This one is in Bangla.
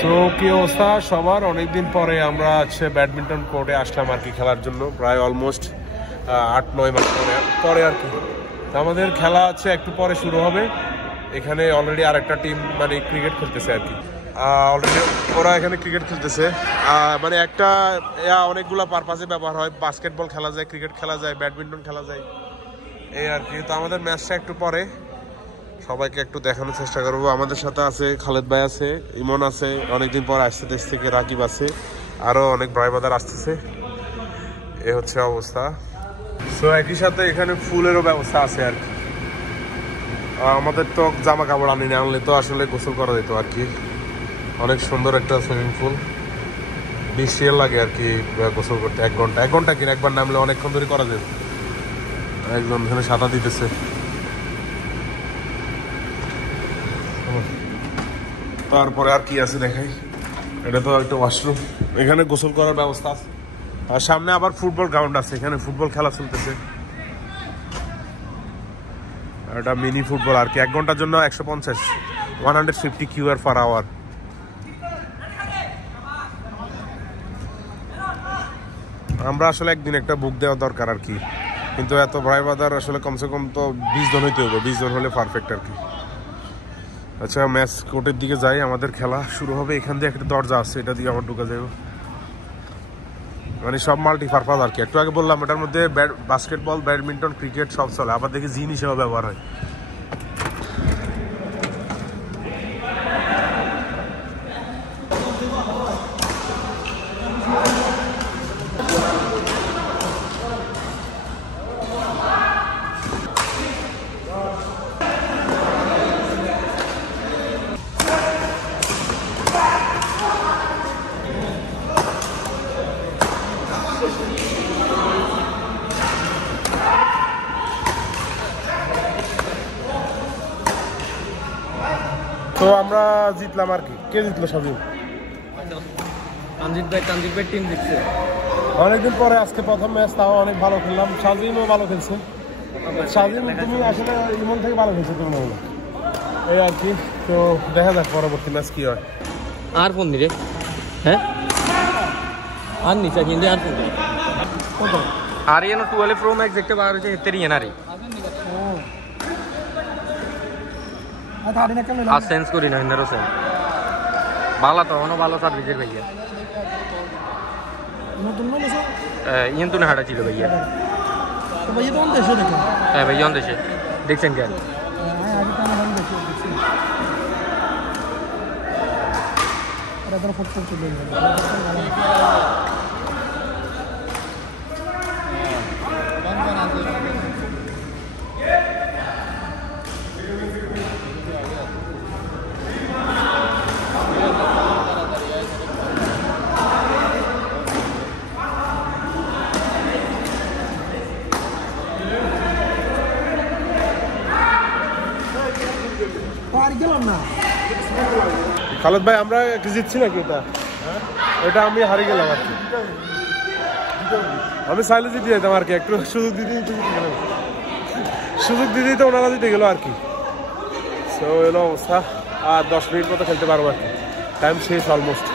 সো কি অবস্থা সবার? অনেকদিন পরে আমরা হচ্ছে ব্যাডমিন্টন কোর্টে আসলাম আর কি খেলার জন্য, প্রায় অলমোস্ট 8-9 মাস পরে আর কি। আমাদের খেলা হচ্ছে একটু পরে শুরু হবে। এখানে অলরেডি আরেকটা টিম মানে ক্রিকেট খেলতেছে আর কি। অলরেডি ওরা এখানে ক্রিকেট খেলতেছে। মানে একটা অনেকগুলো পারপাসে ব্যবহার হয়, বাস্কেটবল খেলা যায়, ক্রিকেট খেলা যায়, ব্যাডমিন্টন খেলা যায়, এই আর কি। তো আমাদের ম্যাচটা একটু পরে, সবাইকে একটু দেখানোর চেষ্টা করবো। আমাদের সাথে আছে খালেদ ভাই আছে, ইমন আছে, অনেকদিন পর আসছে দেশ থেকে রাকিব আছে, আরও অনেক ভাই বাদার আসতেছে। এ হচ্ছে অবস্থা। সো একই সাথে এখানে ফুলেরও ব্যবস্থা আছে আর কি। আমাদের তো জামা কাপড় আনি না, আনলে তো আসলে গোসল করা যেত আর কি। অনেক সুন্দর একটা সুইমিং পুল, 20 রিয়াল লাগে আর কি গোসল করতে। 1 ঘন্টা কিনা একবার নামলে অনেকক্ষণ ধরে করা যেত। একজন এখানে সাঁতার দিতেছে। তারপরে আর কি আছে দেখাই, এটা তো একটা ওয়াশরুম, এখানে গোসল করার ব্যবস্থা আছে। আর সামনে আবার ফুটবল গ্রাউন্ড আছে, এখানে ফুটবল খেলা চলতেছে। এটা মিনি ফুটবল আর কি। 1 ঘন্টার জন্য 150 QR per hour। আমরা আসলে একদিন একটা বুক দেওয়া দরকার আর কি, কিন্তু এত ভাই বাদার আসলে কমসে কম তো 20 জন হইতে হবে, 20 জন হলে পারফেক্ট আর কি। আচ্ছা, ম্যাচ কোর্টের দিকে যাই, আমাদের খেলা শুরু হবে। এখান দিয়ে একটা দরজা আছে, এটা দিয়ে আমার ঢুকা যাবে। মানে সব মাল্টিপারপাস আর কি। একটু আগে বললাম এটার মধ্যে বাস্কেটবল, ব্যাডমিন্টন, ক্রিকেট সব চলে, আবার দেখি জিন হিসেবে ব্যবহার হয়। তো আমরা জিতলাম আর কি। কে জিতলো? সাজিম। তানজিদ ভাই টিম জিতছে অনেকদিন পরে আজকে প্রথম ম্যাচ, তাও অনেক ভালো খেললাম। সাজিমও ভালো খেলছে। সাজিম তুমি আসলে ইমন থেকে ভালো খেলছো তুমি, মনে এই আর কি। তো দেখা যাক পরবর্তী ম্যাচ কি হয়। আর ফোন দিরে হ্যাঁ আর নিচা কিন্তু আর ফোন দিরে আর ಏನು 12 Pro Max দেখতে পাওয়া যাচ্ছে এতেরি এনারি আর সেন্স করি না ইন্দারো সেন্স ভালো তো অন্য ভালো সার্ভিসের ভাইয়া নতুন মানে স্যার ইন তো না হাঁটা ছিল ভাইয়া তো ভাইয়া তো অন দেশে দেখেন। হ্যাঁ ভাইয়া অন দেশে দেখছেন কেন? হ্যাঁ আগে তো আমরা দেখছি আর এখন ফটো চলে গেল। খালেদ ভাই, আমরা জিতছি নাকি? এটা আমি হারিয়ে গেলাম আর কি। আমি চাইলে জিতে যেতাম আর কি, একটু সুযোগ দিতেই তো ওনারা জিতে গেল আর কি। সো এলো অবস্থা। আর 10 মিনিট মতো খেলতে পারবো আর কি, টাইম শেষ অলমোস্ট।